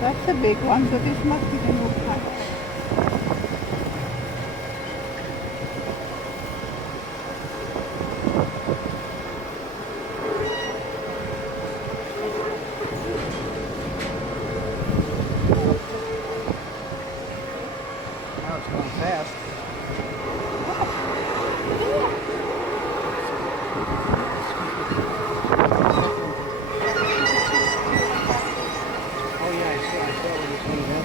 That's a big one, so this must be the new kind. Now it's going fast. Oh yeah, I saw when it's going down.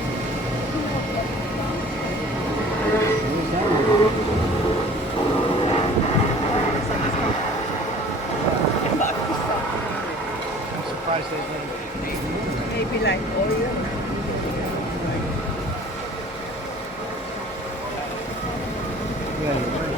Where's that one? I'm surprised there's no. Maybe like oil. Yeah, you're right.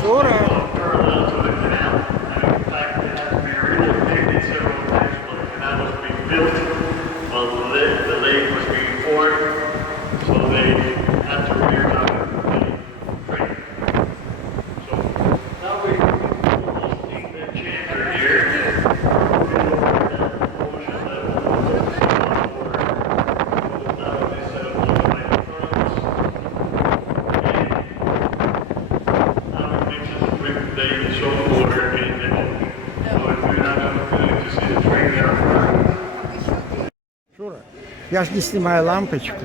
Sure. Parallel to the canal. In fact, it had to be relocated several times while the canal was being built, while the lake was being formed, so they had to reroute the train. So now we're hosting the chamber here. Ocean level, so now they set up the electronics. They show water in the ocean. So if you're not going to see the train there, Шура, я ж не снимаю лампочку.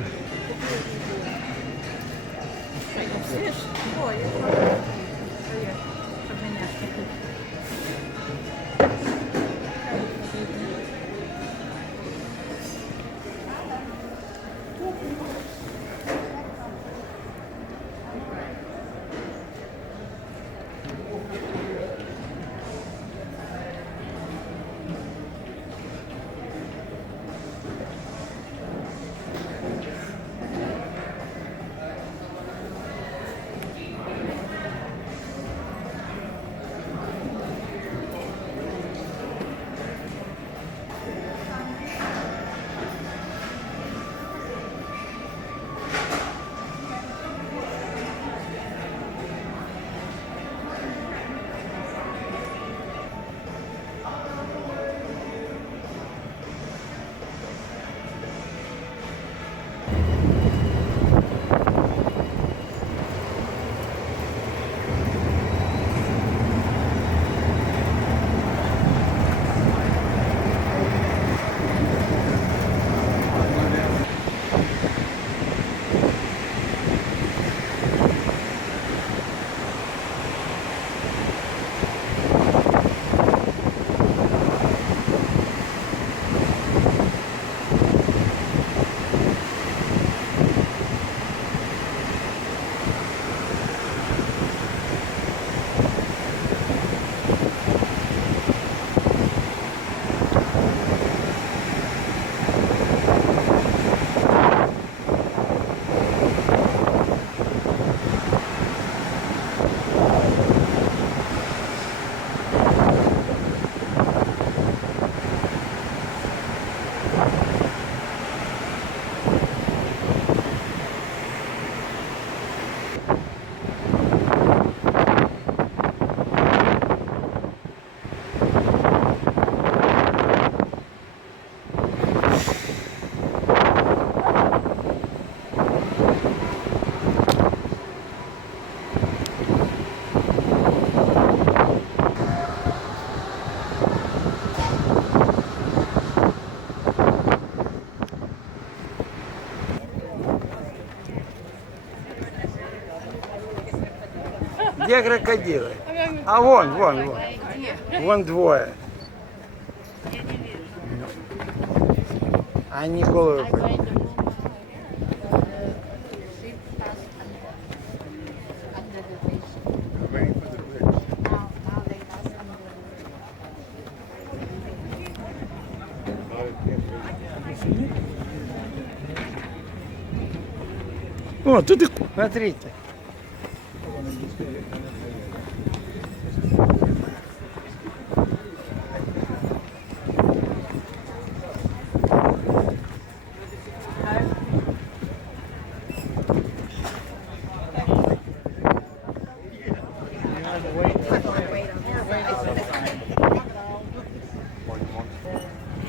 Где крокодилы? А вон. Вон двое. Они головы подняли. О, тут и... Смотрите.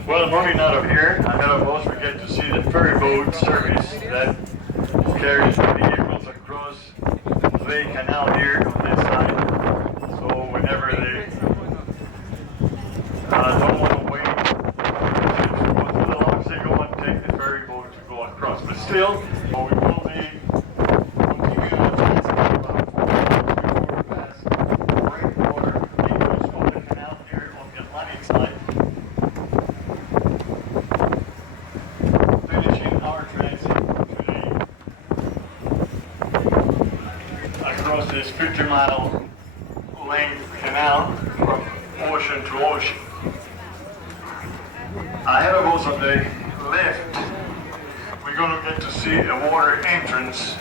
Well, moving out of here, ahead of us, we get to see the ferry boat service that carries vehicles across the canal here on this side. So whenever they don't want to wait to go to the locks, they go and take the ferry boat to go across. But still, we will be continuing on transit about 4 hours before we pass breakwater acres of the canal here on the Atlantic side. Finishing our transit across this 50-mile length canal from ocean to ocean. Ahead of us on the left, we're going to get to see a water entrance,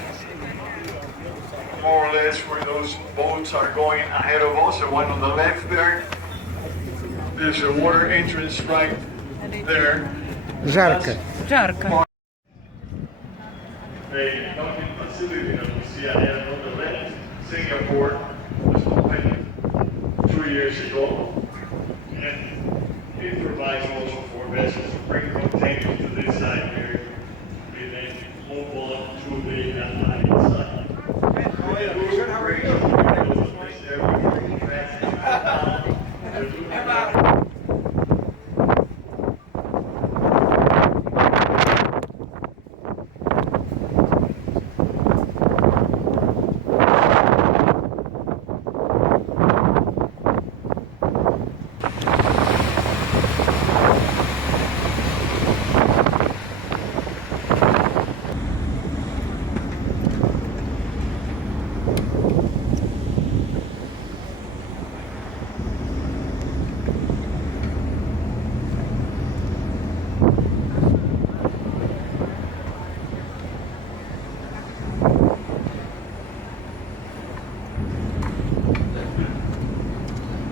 more or less where those boats are going ahead of us. The one on the left there's a water entrance right there. Жарко. Жарко. The docking facility that we see ahead on the left, Singapore, was opened 2 years ago, and it provides also for vessels to bring containers to this side here, and then move on to the Atlantic side.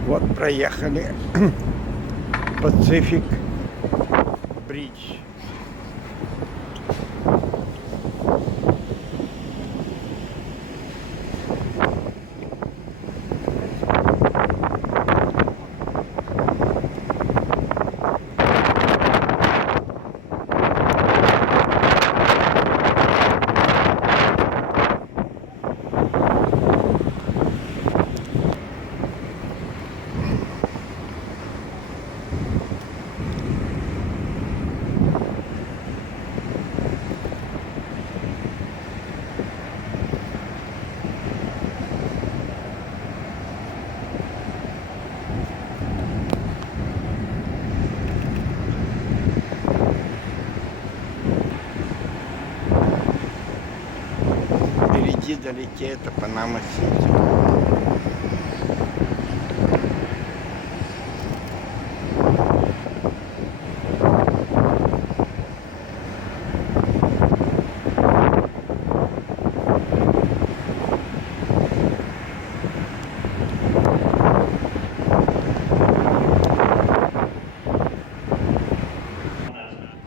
Вот проехали Pacific Bridge. Впереди вдалеке это Панама-Сити.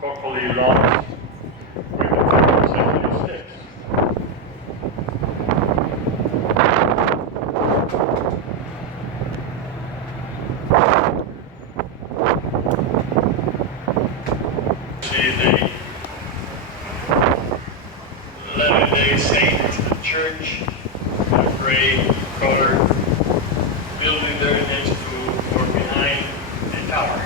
Properly locked with the consecutive steps. See the Latter-day Saint Church, the gray color building there next to or behind the tower.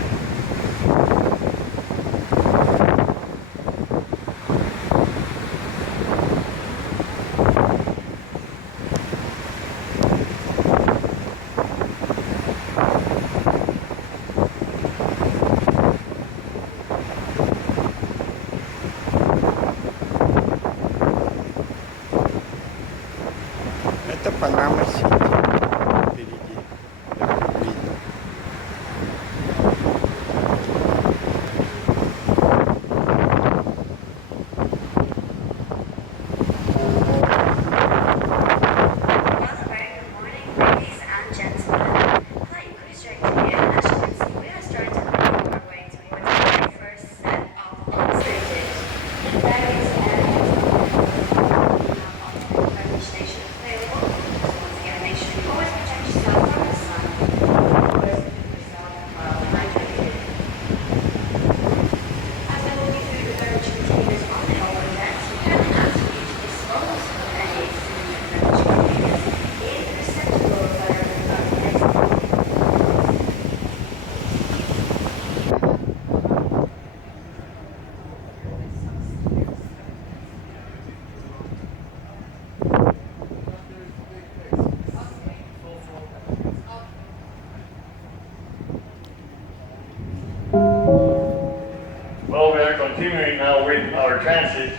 our transit,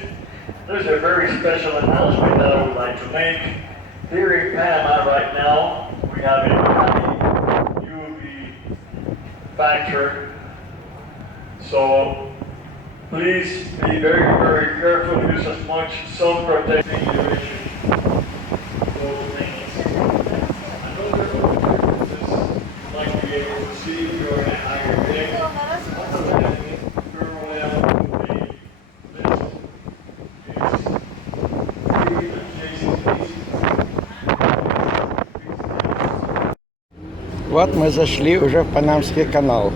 there's a very special announcement that I would like to make. Here in Panama right now, we have a UV factor. So please be very, very careful. Use as much sun protecting duration. Those things. I know there's other purposes you'd like to be able to see if you're in a higher deck. Вот мы зашли уже в Панамский канал.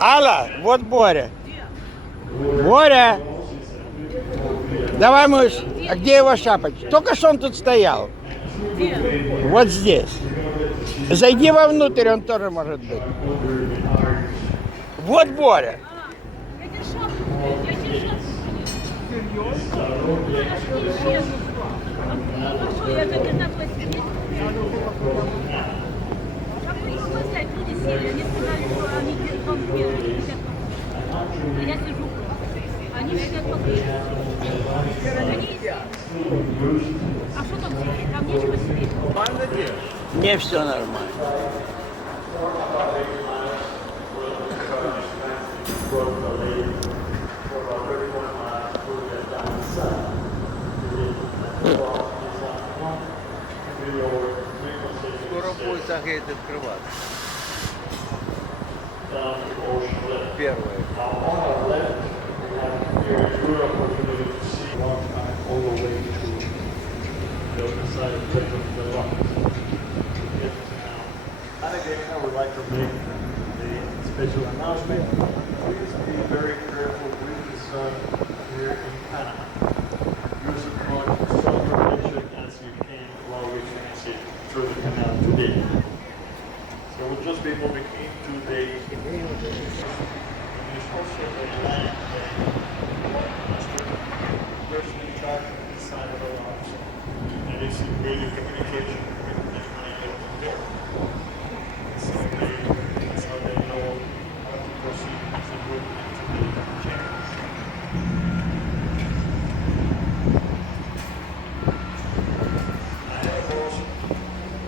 Алла, вот Боря. Боря! Давай, мышь. А где его шапочка? Только что он тут стоял. Вот здесь. Зайди вовнутрь, он тоже может быть. Вот Боря. Я сижу. Они сидят по А что там сидеть? Там нечего сидеть. Мне все нормально. Скоро будет загреть открываться. Первое. And again, I would like to make a special announcement. Please be very careful with the sun here in Panama. Use as much sun protection as you can while we transit through the canal today. So we'll just be moving into the there's also a land person in charge of this side of the launch. And it's in radio communication with everybody over there. So that's how they know how to proceed as a group into the channels. I have also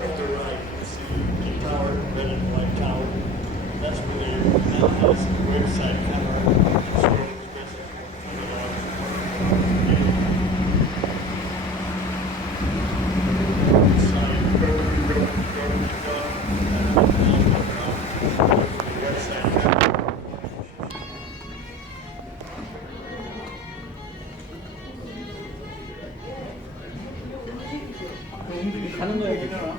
on the right, you see the tower, red and white tower. That's where they now has a website camera. So it's best to turn it on. 가는 거야, 괜찮아.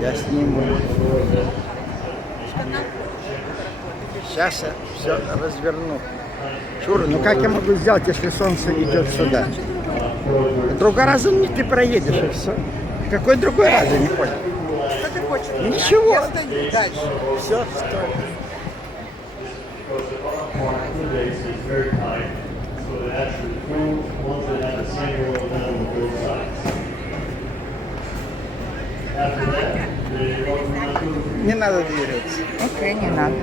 Я сниму. Сейчас я все разверну. Шура, ну как я могу сделать, если солнце идет сюда? Другой раз ты проедешь и все. Какой другой раз, я не понял. Что ты хочешь? Ничего. Я стою дальше. Все, стой. Не надо двигаться. Окей, не надо.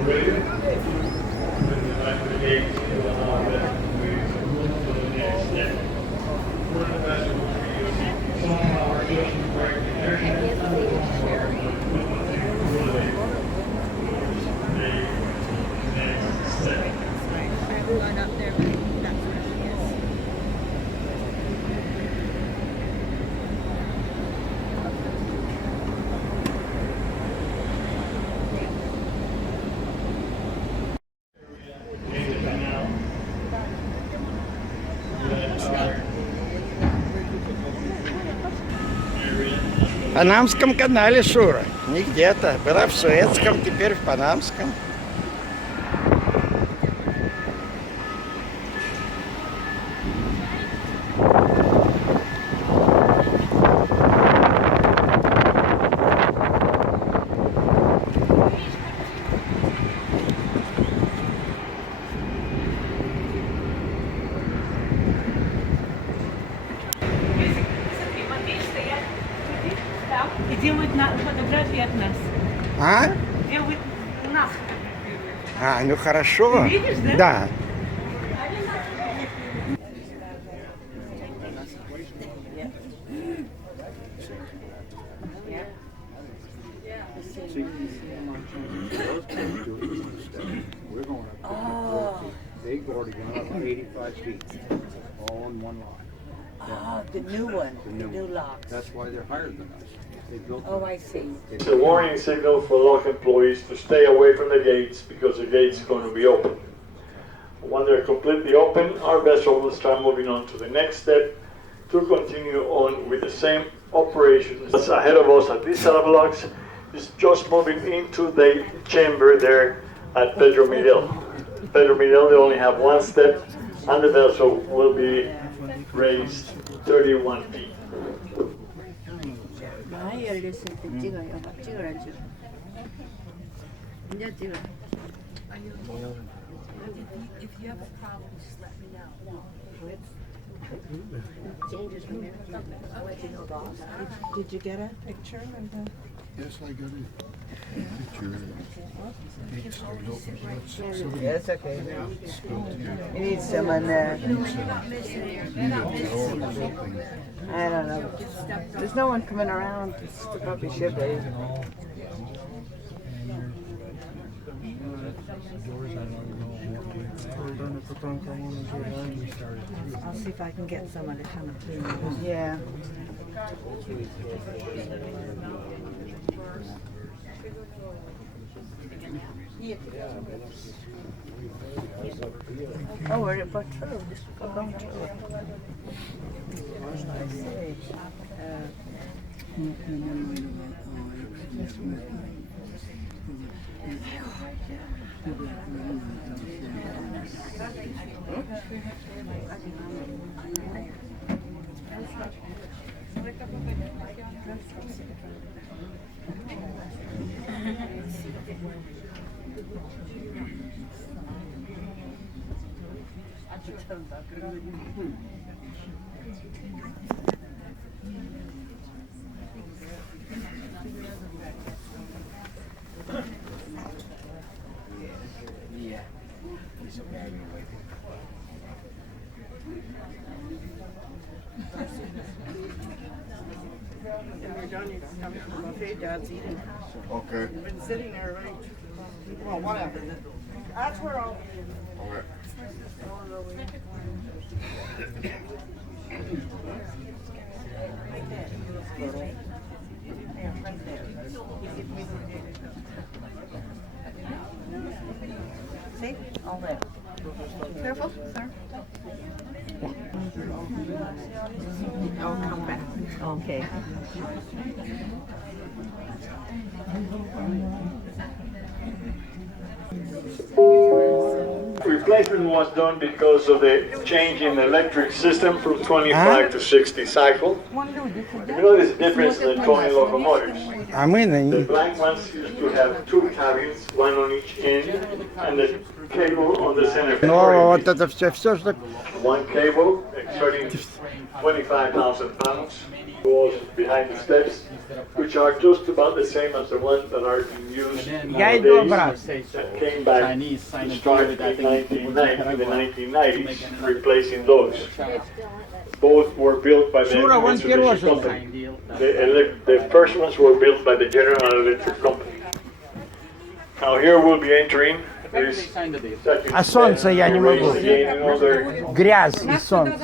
Going up there, but that's where she is. Area Панамском канале, Шура. Не где-то. Была в Суэцком, теперь в Панамском. И делают фотографии от нас. А? Делают нас. А, ну хорошо. Ты видишь, да? Да. They've already gone up 85 feet, all in one lot. Oh, the new one, The new one. locks. That's why they're higher than us. They built Oh, I see. It's a warning signal for lock employees to stay away from the gates because the gate's going to be open. When they're completely open, our vessel will start moving on to the next step to continue on with the same operations. That's ahead of us at this set of locks is just moving into the chamber there at Pedro Miguel. Pedro Miguel, they only have one step, and the vessel will be raised 31 feet. 많이 열렸을 때 찍어요. 찍으라죠. 이제 찍어. If you have a problem, just let me know. Changes from there. I'll let you know, boss. Did you get a picture of the? Yes, I got it. Yes, okay. You need someone there. I don't know. There's no one coming around. It's probably should be. I'll see if I can get someone to come and clean it. Yeah. Oh, we're at Buttrell. We're going to Okay. Been sitting there already. Well, whatever. That's where I'll. see all that. Careful, sir. I'll come back. Okay. Replacement was done because of the change in the electric system from 25 to 60 cycle. You notice the difference in the towing locomotives. А мы на The них. black ones used to have two cabins, one on each end, and the cable on the center. Но вот это все, что One cable exerting 25,000 pounds was behind the steps, which are just about the same as the ones that are being used Я иду nowadays. обратно. That came back to start in the 1990s, replacing those. Both were built by the Шура, вон Mitsubishi пирожен. company. The first ones were built by the General Electric company. Now here we'll be entering this second А солнце я не могу. raise again another Грязь и солнце.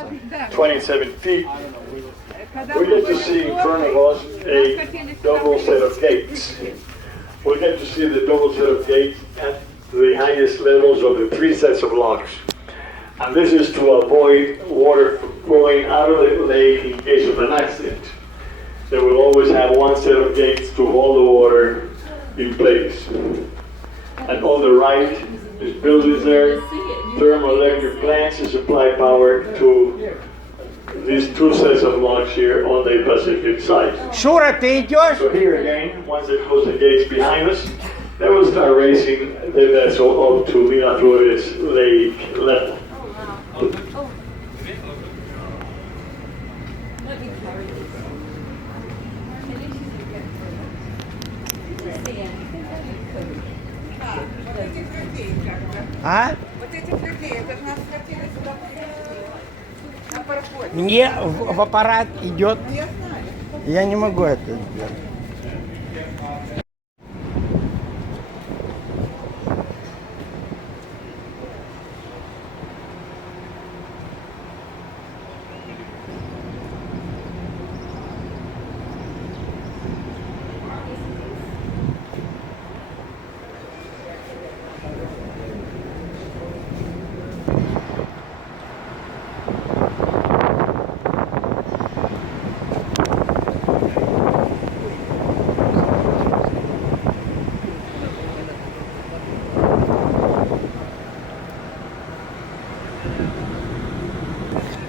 27 feet. We get to see in front of us a double set of gates. We'll get to see the double set of gates at the highest levels of the three sets of locks. And this is to avoid water from flowing out of the lake in case of an accident. they will always have one set of gates to hold the water in place. And on the right is buildings there, thermoelectric plants to supply power to these two sets of locks here on the Pacific side. Шура, ты идешь? So here again, once they close the gates behind us, they will start raising the vessel up to Miraflores Lake level. А? Вот этих людей, это же нас хотели сюда посадить. На пароходе. Мне в аппарат идет. Я знаю. Я не могу это сделать.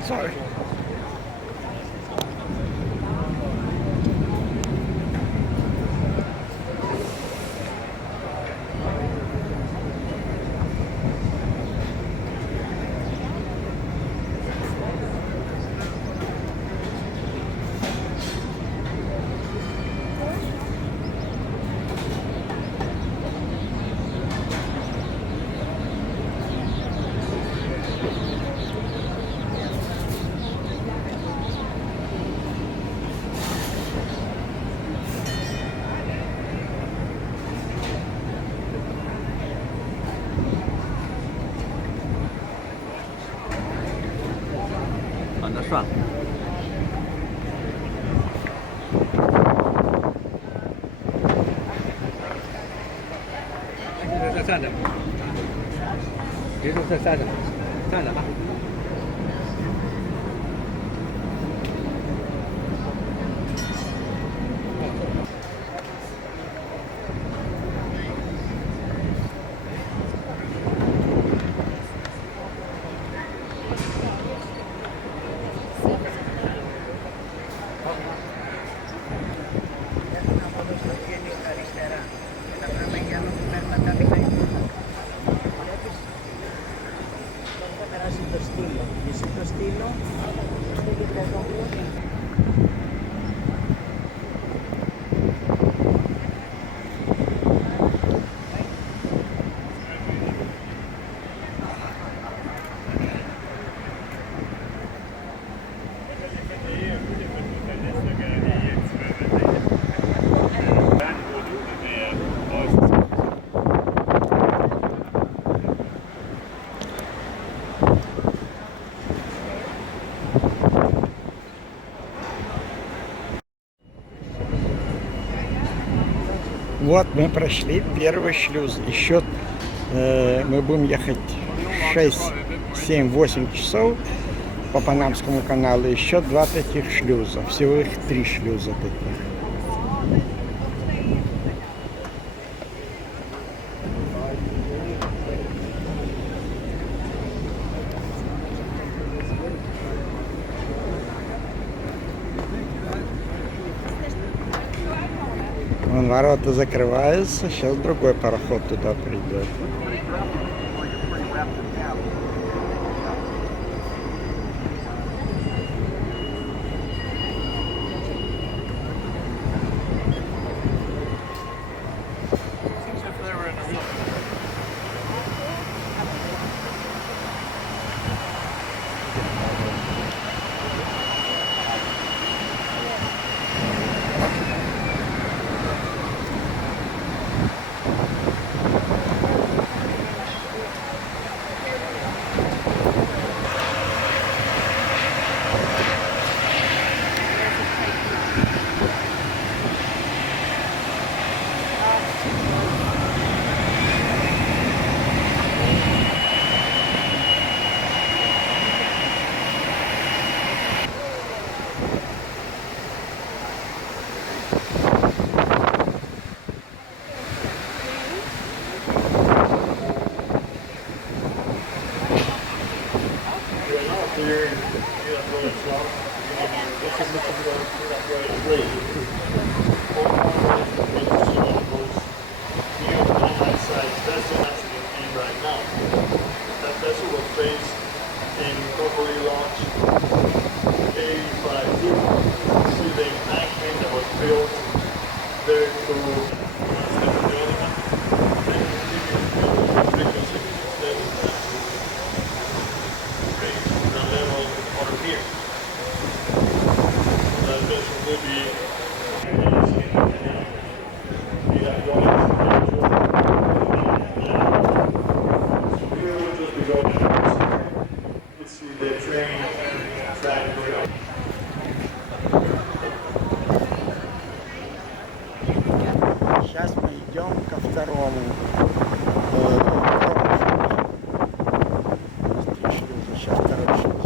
Sorry. Understand?站着，别说站着，站着啊。Вот мы прошли первый шлюз. Еще мы будем ехать 6, 7, 8 часов по Панамскому каналу. Еще 2 таких шлюза. Всего их 3 шлюза таких. Вон ворота закрываются, сейчас другой пароход туда придет. That vessel was based in properly launched 85 feet. See the embankment that was built there to the level over here. That vessel will be see the train track going. Сейчас мы идем ко второму шлюзу. Сейчас второй шлюз.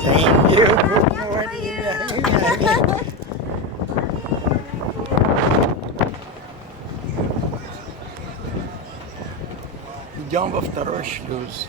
Thank you. Good morning. Идем во второй шлюз.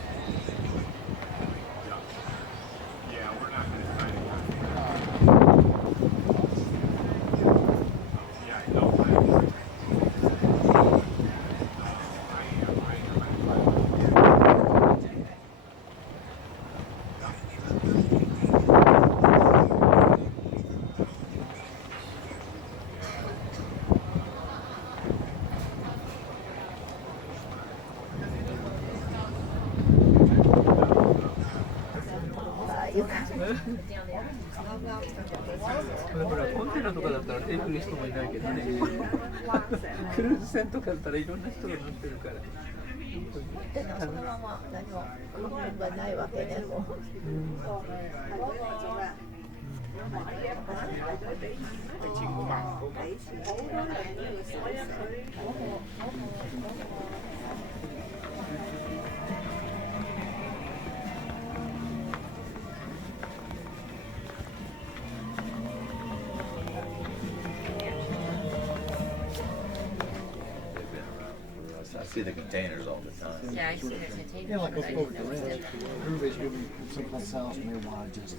I see the containers all the time. Yeah, I see there's containers. Yeah, like but a I boat, didn't know right? it's Everybody's doing someplace else may want to just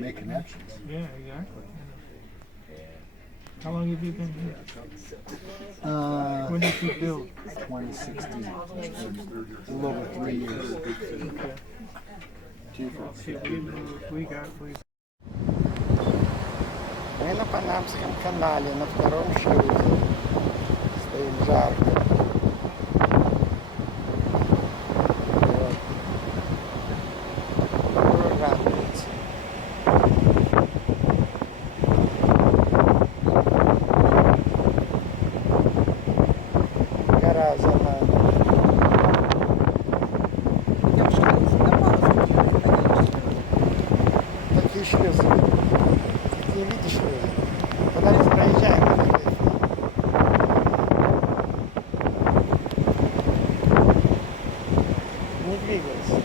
make connections. Yeah, exactly. How long have you been here? When did you build? 2016. A little over 3 years. Мы на Панамском канале, на втором шлюзе. Стоит жарко. Вот. Радуется. Гора за нами. Такие шлюзы. Такие видишь шлюзы. Когда мы проезжаем, это видно. Не двигайся.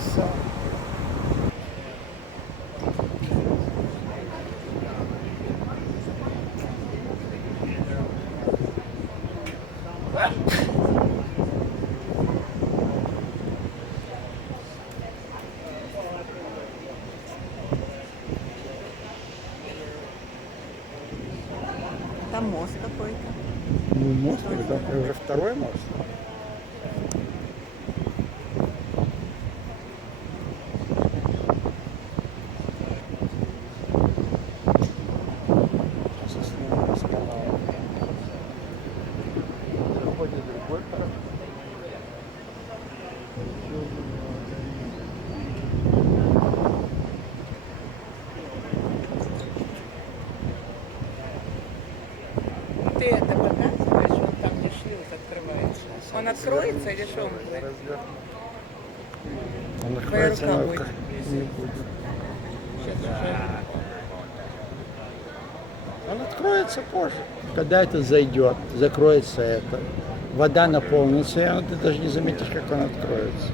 Все. Там мост какой-то. Ну, мост, это уже второй мост. Он откроется или что? Он откроется, но будет. не будет. Он откроется позже, когда это зайдет, закроется это. Вода наполнится, и ты даже не заметишь, как он откроется.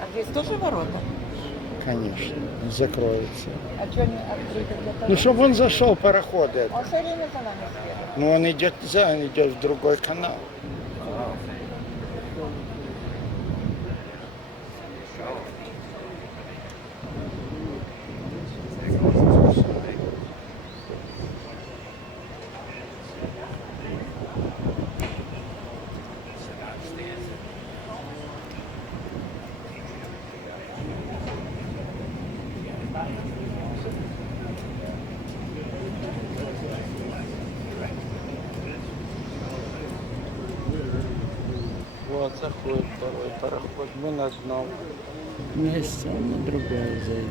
А здесь тоже ворота? Конечно, он закроется. А что они открыты для того? Ну, чтобы он зашел, пароход этот. Он все время за нами следует. Ну, он идет он идет в другой канал. Вот, заходит второй пароход. Мы на одном месте, он на другое зайдет.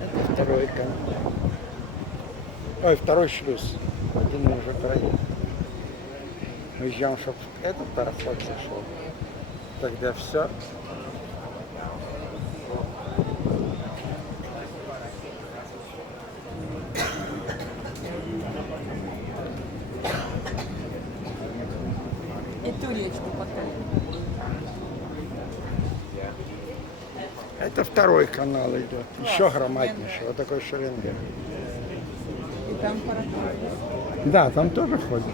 Это второй канал. Ой, второй шлюз. Один мы уже проехали. Мы ждем, чтобы этот пароход зашел. Тогда все. И ту речку потом. Это второй канал идет. Еще громаднейший. Вот такой ширинный. И там пароход. Да, там тоже ходит.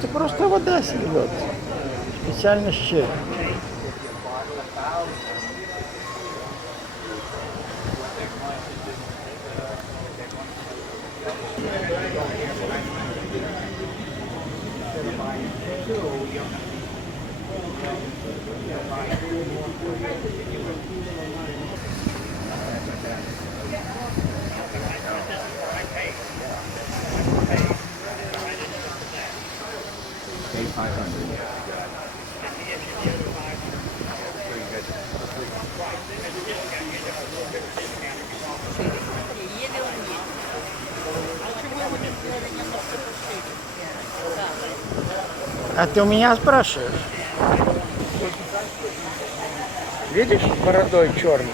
Это просто вода льется. Специально щель. Еле умеет. А чего его не сделали немножко пошире? А ты у меня спрашиваешь? Видишь, бородой черный?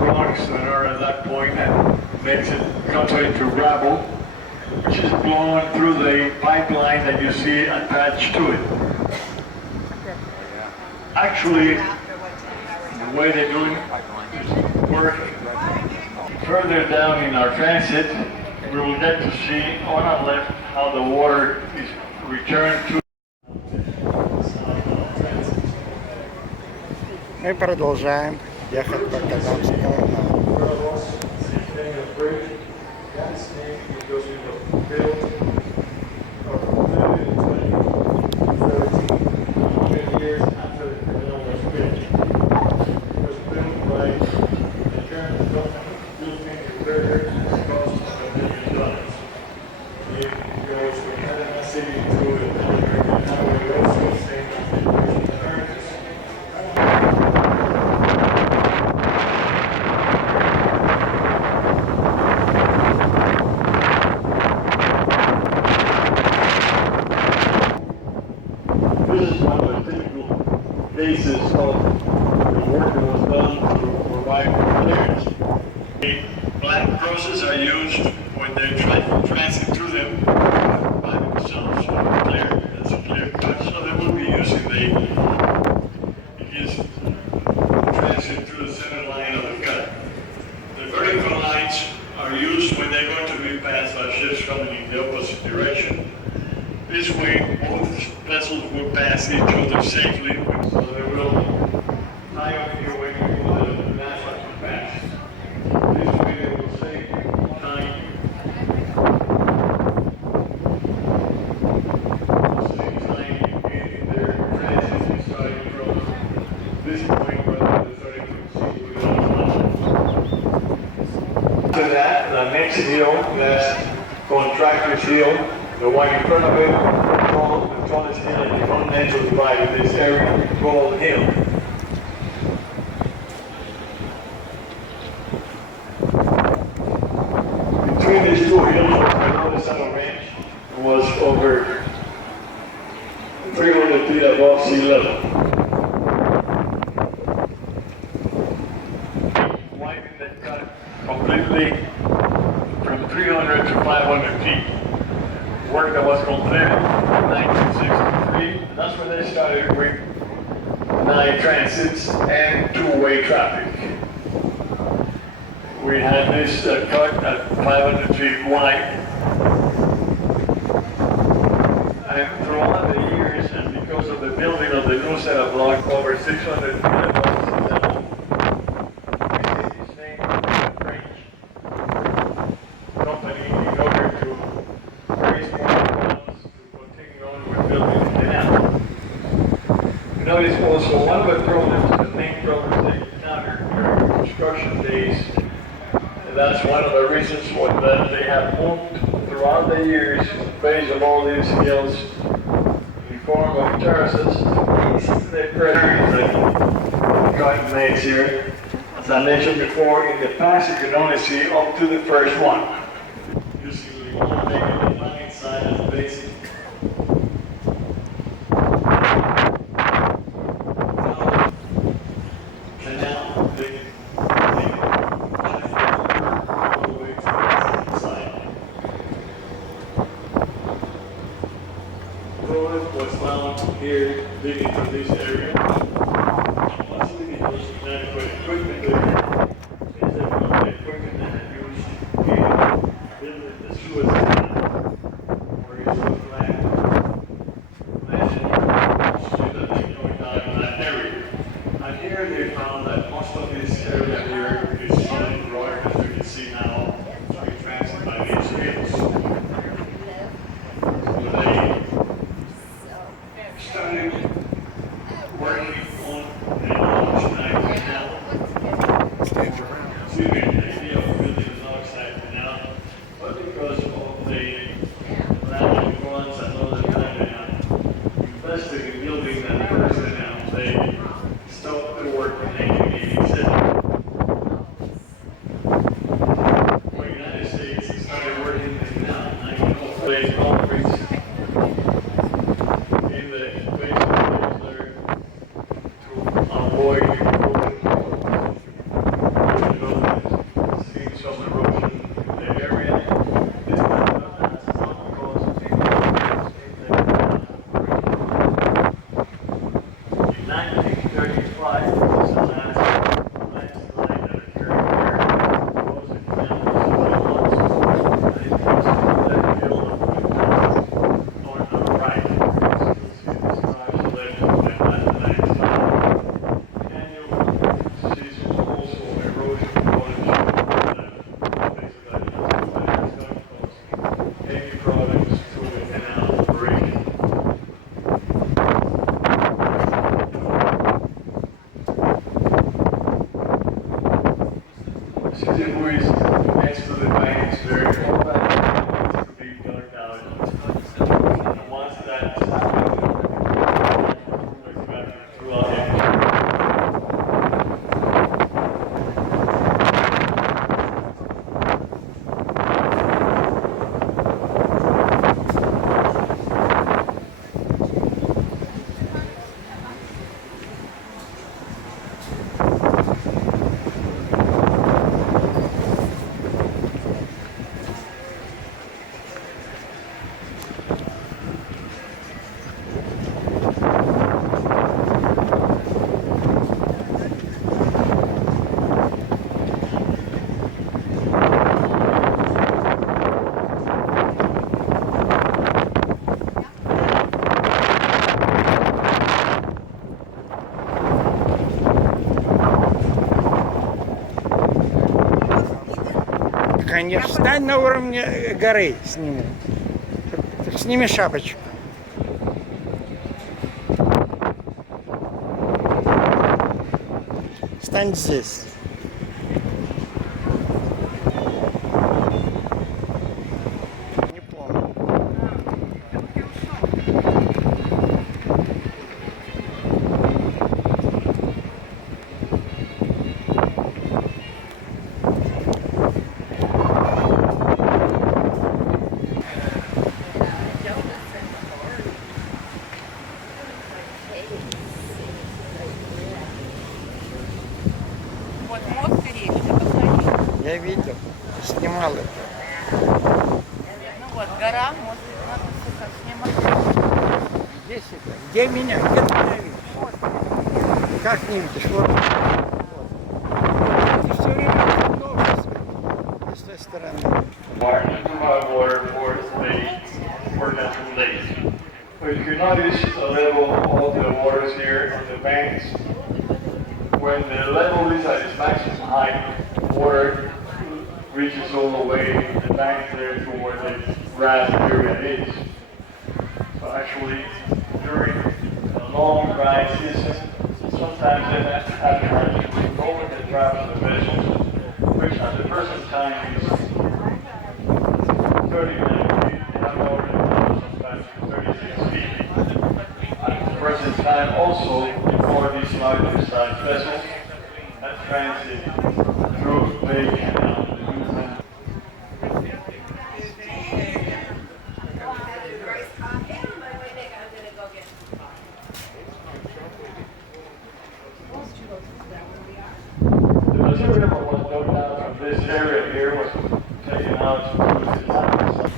Rocks that are at that point and makes it comes into gravel, which is blown through the pipeline that you see attached to it. Actually, the way they're doing is work. Further down in our transit, we will get to see on our left how the water is returned to. Мы продолжаем ехать по Казанскому каналу. This is one of the typical cases of the work that was done to provide clearance. The black crosses are used when they transit through them by themselves. That's a clear cut. So they will be using transit through the center line of the cut. The vertical lines are used when they're going to be passed by ships coming in the opposite direction. This way, both vessels will pass each other safely, so they will tie up here when you go to the NASA to pass. This way, they will save time. Save time in their transit, starting from this point rather than starting from sea with to that, the next hill, that's contractor's hill. The one in front of it, the tallest hill at the continental divide in this area, called Hill. Between these two hills was another summer ranch. It was over 300 feet above sea level. Widening that cut completely from 300 to 500 feet. Work that was completed in 1963. That's when they started with 9 transits and 2-way traffic. We had this cut at 500 feet wide. And throughout the years, and because of the building of the new set of block over 600 feet above sea level, we did this thing with the French company in order to raise more funds to continue on with building the canal. You notice also one of the problems, the main problems they encountered during construction days, and that's one of the reasons for that they have moved throughout the years the base of all these hills in the form of terraces. The prairies that God makes here. As I mentioned before, in the past you can only see up to the first one. Using the one negative line side as the basic. Canal, big, all the way to the second side. Road was found here leading from this area. Once we get those inadequate equipment there, is that the equipment that had used in building the Suez Canal, where it's so flat. Imagine that they going down in that area. And here they found that most of this area here is solid rock, as you can see now, being transit by these hills. So they started working on the Oxide Canal. Excuse me, the idea of building an Oxide Canal, but because of the the buoys next to the bank is very compact, needs to be dug out. And once that's happened, throughout it. Конечно, встань на уровне горы сними. Так сними шапочку. Стань здесь. Не помню. Вот мост перечный, посмотри. Я видел, снимал это. Ну вот, гора, мост, надо все снимать. Где себя? Где меня? Где ты меня видишь? Как не видишь? Вот. Ты все время ножишь с той стороны. Water for natural lakes. But if you notice the level of the waters here on the banks, when the level is at its maximum height, water reaches all the way the bank there to where the grass area is. So actually, during a long dry season, sometimes they have to have over the draft of the vessels, which at the present time is 39 feet, not more than sometimes 36 feet. At the present time also, for these larger size vessels that transit through the Canal. The material was dug out from this area here was taken out through the tunnels.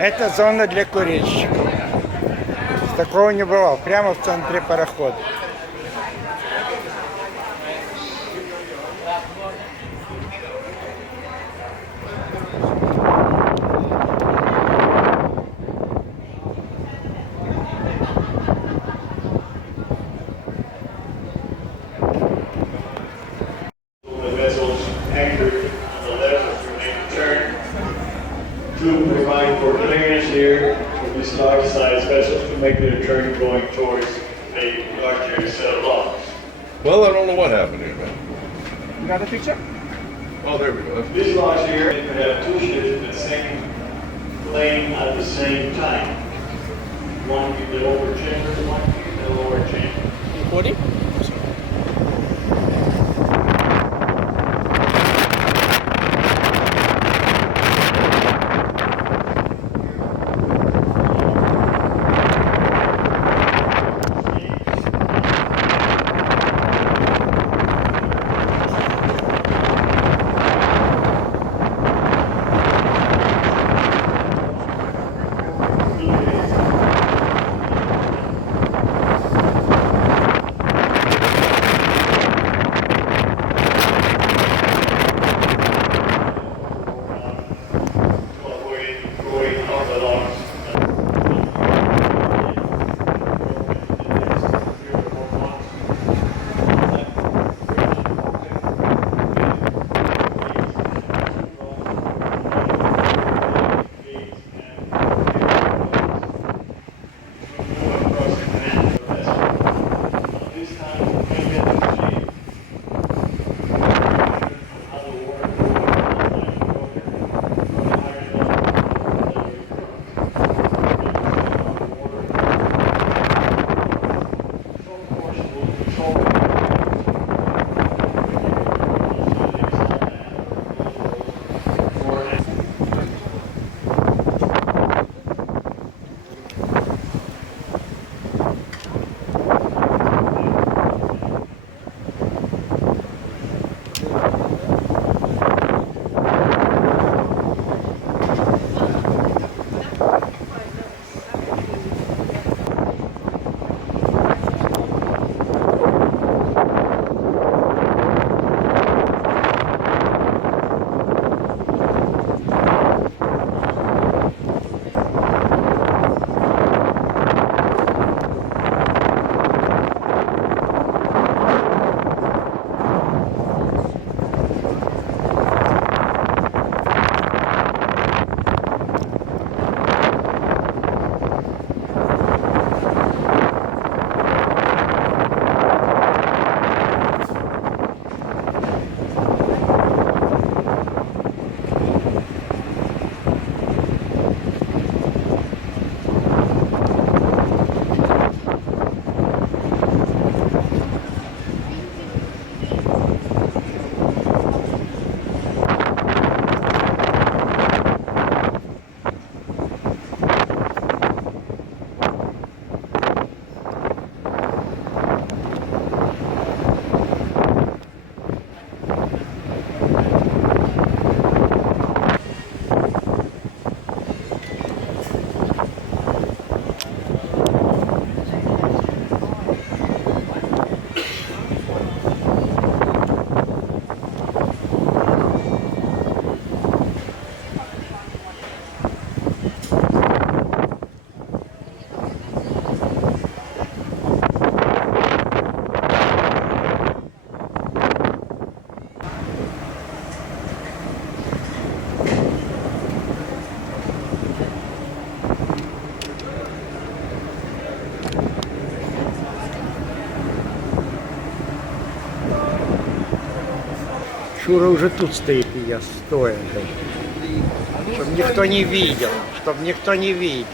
Это зона для курильщиков. Такого не бывало. Прямо в центре парохода. The vessels anchored on the left as we make the turn to provide for clearance here for these large size vessels to make their turn going towards the larger set of locks. Well, I don't know what happened here, man. You got a picture? Oh, there we go. These locks here could have two ships in the same lane at the same time. One in the upper chamber, one in the lower chamber. Recording? Шура уже тут стоит, и я стоя. Чтобы никто не видел, чтобы никто не видел.